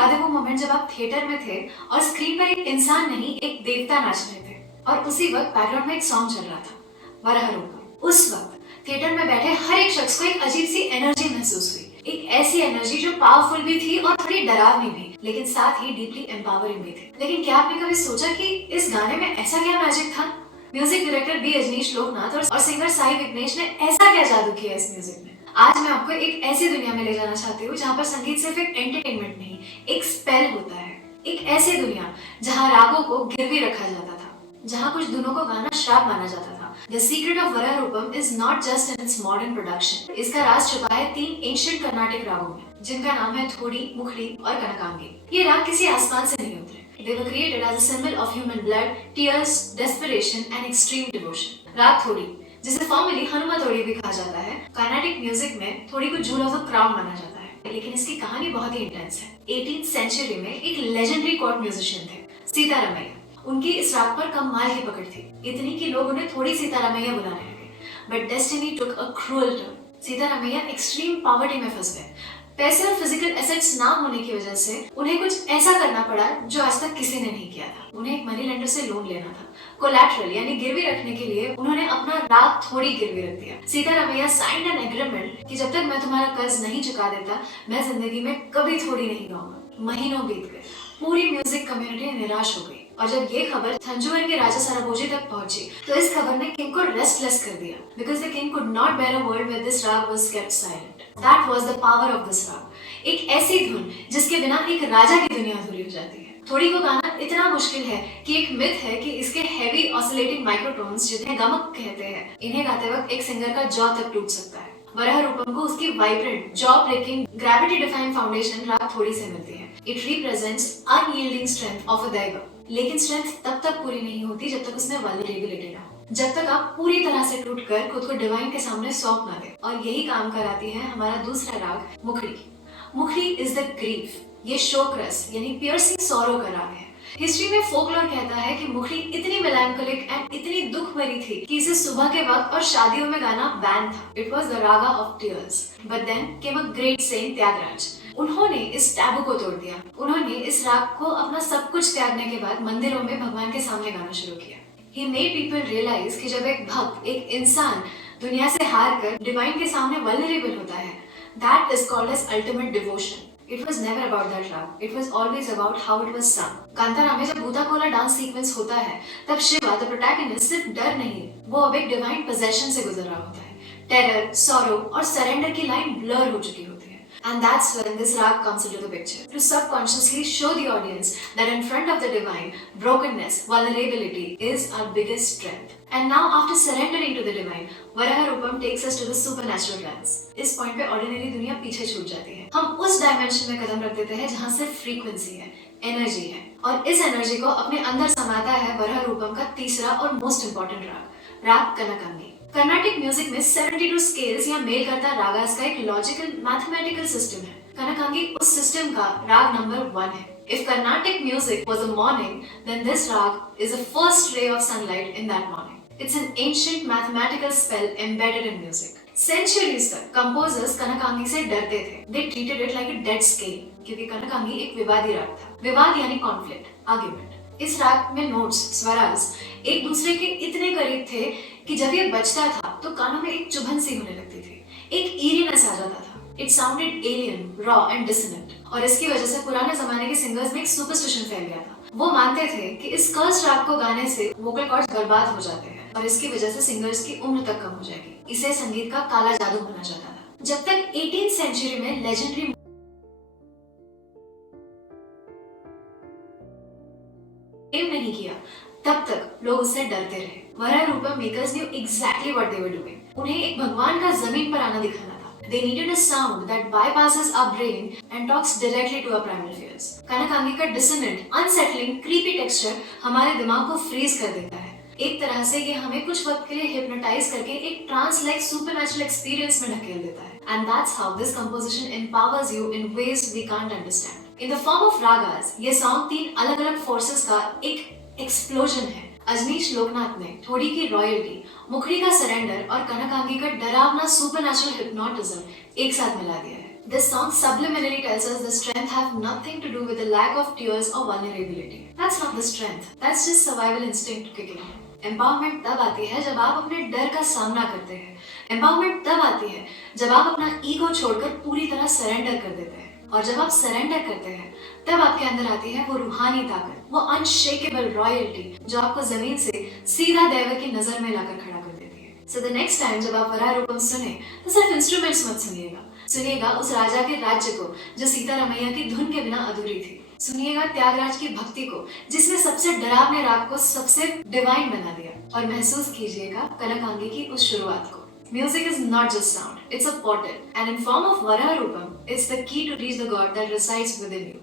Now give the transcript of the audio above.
याद है वो मोमेंट जब आप थिएटर में थे और स्क्रीन पर एक इंसान नहीं एक देवता नाच रहे थे और उसी वक्त बैकग्राउंड में एक सॉन्ग चल रहा था वराह रूपम। उस वक्त थिएटर में बैठे हर एक शख्स को एक अजीब सी एनर्जी महसूस हुई, एक ऐसी एनर्जी जो पावरफुल भी थी और थोड़ी डरावनी भी, लेकिन साथ ही डीपली एम्पावरिंग भी थी। लेकिन क्या आपने कभी सोचा कि इस गाने में ऐसा क्या मैजिक था? Music director B Ajaneesh Loknath और सिंगर साई विघ्नेश ने ऐसा क्या जादू किया इस म्यूजिक में? आज मैं आपको एक ऐसी दुनिया में ले जाना चाहती हूँ जहाँ पर संगीत सिर्फ एक एंटरटेनमेंट नहीं, एक स्पेल होता है। एक ऐसी दुनिया जहाँ रागों को गिरवी रखा जाता था, जहाँ कुछ धुनों को गाना श्राप माना जाता था। The secret of Varaha Rupam is not just in its modern production. इसका राज छुपा है 3 एंशिएंट कर्नाटिक रागों में, जिनका नाम है थोड़ी, मुखड़ी और कनकांगी। ये राग किसी आसमान से नहीं उतरे। They were created as a symbol of human blood, tears, desperation and extreme devotion. राग थोड़ी, जिसे फॉर्मली हनुमा थोड़ी भी कहा जाता है, कर्नाटिक म्यूजिक में थोड़ी को जूल ऑफ द क्राउन माना जाता है, लेकिन इसकी कहानी बहुत ही इंटेंस है। 18th सेंचुरी में एक लेजेंडरी कोर्ट म्यूजिशियन थे, सीतारामैया। उनकी इस राग पर कमाल की पकड़ थी, इतनी कि लोग उन्हें थोड़ी सीतारामैया बुलाने लगे। But destiny took a cruel turn. Sitaramayya extreme poverty में फंस गए। पैसे और फिजिकल एसेट्स ना होने की वजह से उन्हें कुछ ऐसा करना पड़ा जो आज तक किसी ने नहीं किया था। उन्हें एक मनी लेंडर से लोन लेना था। कोलैटरल यानी गिरवी रखने के लिए उन्होंने अपना राग थोड़ी गिरवी रख दिया। सीतारामैया साइंड एन एग्रीमेंट कि जब तक मैं तुम्हारा कर्ज नहीं चुका देता, मैं जिंदगी में कभी थोड़ी नहीं गाऊंगा। महीनों बीत गए, पूरी म्यूजिक कम्युनिटी निराश हो गई और जब ये खबर थंजुवर के राजा सराबोजी तक पहुंची तो इस खबर ने किंग को रेस्टलेस कर दिया, because the king could not bear a world where this raga was kept silent. That was the power of this raga. एक ऐसी धुन जिसके बिना एक राजा की दुनिया अधूरी हो जाती है। थोड़ी को गाना इतना मुश्किल है कि एक मिथ है कि इसके हेवी ऑसिलेटिंग माइक्रोटोन्स जिन्हें गमक कहते हैं, इन्हें गाते वक्त एक सिंगर का जॉ तक टूट सकता है। वराह रूपम को उसकी vibrant, jaw breaking, gravity defying foundation raga थोड़ी से मिलती है। It represents unyielding strength of a daiva. लेकिन स्ट्रेंथ तब तक पूरी नहीं होती जब तक उसमें वल्नरेबिलिटी ना हो, जब तक आप पूरी तरह से टूटकर खुद को डिवाइन के सामने सौंप ना दे। और यही काम कराती है हमारा दूसरा राग मुखड़ी। मुखड़ी इज द ग्रीफ। ये शोक रस यानी पियर्सिंग सॉरो का राग है। हिस्ट्री में फोकलोर कहता है कि मुखड़ी इतनी मेलैंकोलिक एंड इतनी दुख भरी थी कि इसे सुबह के वक्त और शादियों में गाना बैन था। It was the raga of tears. But then came a great saint Tyagaraja. उन्होंने इस टैबू को तोड़ दिया। उन्होंने इस राग को अपना सब कुछ त्यागने के बाद मंदिरों में भगवान के सामने गाना शुरू किया। He made people realize कि जब एक भक्त, एक इंसान दुनिया से हार कर डिवाइन के सामने वल्नरेबल होता है, that is called as ultimate devotion. It was never about that rag. It was always about how it was sung. Kantara में जब भूताकोला डांस सीक्वेंस होता है, तब शिवा द प्रोटैगनिस्ट सिर्फ डर नहीं, वो अब एक डिवाइन पोजेशन से गुजर रहा होता है। टेरर, सॉरो और सरेंडर की लाइन ब्लर हो चुकी होती है। And that's when this rag comes into the picture, to subconsciously show the audience that in front of the divine, brokenness, vulnerability is our biggest strength. And now after surrendering to the divine, Varaha Rupam takes us to the supernatural realms. इस point पे ordinary दुनिया पीछे छूट जाती है। हम उस dimension में कदम रख देते हैं जहाँ सिर्फ फ्रीक्वेंसी है, एनर्जी है, और इस एनर्जी को अपने अंदर समाता है वराह रूपम का तीसरा और मोस्ट इम्पोर्टेंट राग, राग कनकांगी। कर्नाटिक म्यूजिक में 72 स्केल्स या मेल करता रागास का एक लॉजिकल मैथमेटिकल सिस्टम है। कनकांगी उस सिस्टम का राग नंबर 1 है। If Carnatic music was a morning, then this rag is the first ray of sunlight in that morning. It's an ancient mathematical spell embedded in music. Centuries तक composers कनकांगी से डरते थे। They treated it like a dead scale, क्योंकि कनकांगी एक विवादी राग था। विवाद यानी कॉन्फ्लिक्ट, आर्ग्यूमेंट। इस राग में नोट्स, स्वराज एक दूसरे के इतने करीब थे कि जब ये बजता था तो कानों में एक चुभन सी होने लगती थी, एक ईरीनेस आ जाता था। It sounded alien, raw and डिसोनेंट, और इसकी वजह से पुराने जमाने के सिंगर्स में एक सुपरस्टिशन फैल गया था। वो मानते थे कि इस कर्स राग को गाने से वोकल कॉर्ड्स बर्बाद हो जाते हैं और इसकी वजह से सिंगर्स की उम्र तक कम हो जाएगी। इसे संगीत का काला जादू माना जाता था। जब तक 18th सेंचुरी में लेजेंडरी नहीं किया, तब तक लोग उससे डरते रहे। Varaha Roopam makers knew exactly what they were doing. उन्हें एक भगवान का जमीन पर आना दिखाना था। They needed a sound that bypasses our brain and talks directly to our primal fears. कनकांगी का dissonant, unsettling, creepy texture हमारे दिमाग को फ्रीज कर देता है। एक तरह से ये हमें कुछ वक्त के लिए हिप्नोटाइज करके एक ट्रांस लाइक सुपरनैचुरल एक्सपीरियंस में ढकेल देता है। And that's how this composition empowers you in ways we can't understand. In the form of ragas, ये सॉन्ग 3 अलग-अलग फोर्सेस का एक एक्सप्लोजन है। अजनीश लोकनाथ ने थोड़ी की रॉयल्टी, मुखड़ी का सरेंडर और कनकांगी का डरावना सुपरनैचुरल हिप्नोटिज्म एक साथ मिला दिया है। This song subliminally tells us the strength have nothing to do with the lack of tears or vulnerability. That's not the strength. That's just survival instinct kicking in. Empowerment तब आती है जब आप अपने डर का सामना करते हैं. एम्पावरमेंट तब आती है जब आप अपना ईगो छोड़कर पूरी तरह सरेंडर कर देते हैं. और जब आप सरेंडर करते हैं तब आपके अंदर आती है वो रूहानी ताकत, वो अनशेकेबल रॉयल्टी जो आपको जमीन से सीधा देवर की नजर में लाकर खड़ा कर देती है. सो द नेक्स्ट टाइम जब आप वराह रूपम सुने तो सिर्फ इंस्ट्रूमेंट्स मत सुनिएगा. सुनिएगा उस राजा के राज्य को जो सीतारमैया की धुन के बिना अधूरी थी. सुनिएगा त्यागराज की भक्ति को जिसने सबसे डरावने राग को सबसे डिवाइन बना दिया. और महसूस कीजिएगा कनकांगी की उस शुरुआत को. Music is not just sound, it's a portal, and in form of Varaha Rupam, it's the key to reach the God that resides within you.